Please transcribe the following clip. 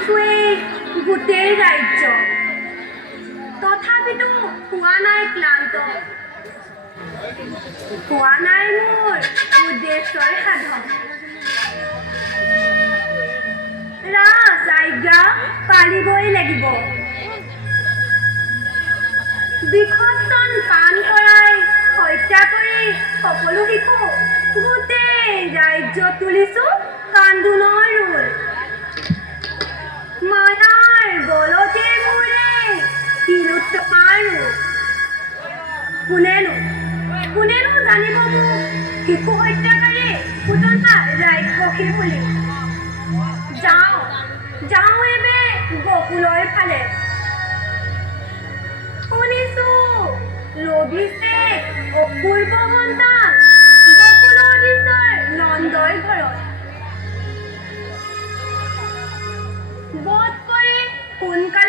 কৰিছোৱেই গোটেই ৰাজ্য, তথাপিতো হোৱা নাই ক্লান্ত, হোৱা নাই মোৰ উদ্দেশ্যৰ সাধন। ৰাজ আজ্ঞা পালিবই লাগিব, বিষস্তন পান কৰাই হত্যা কৰি সকলো শিশু গোটেই ৰাজ্য তুলিছো কান্দোনৰ ৰোল। মায়াৰ বলতে মোৰে তিলোত্তমাৰ ৰূপ। কোনেনো জানিব মোক শিশু হত্যাকাৰী পুতনা ৰাক্ষসী বুলি। যাওঁ এবে গকুলৰ ফালে, শুনিছো লভিছে অপূৰ্ব সন্তান গকুলধীশৰ নন্দৰ ঘৰত। বধ কৰি সোনকালে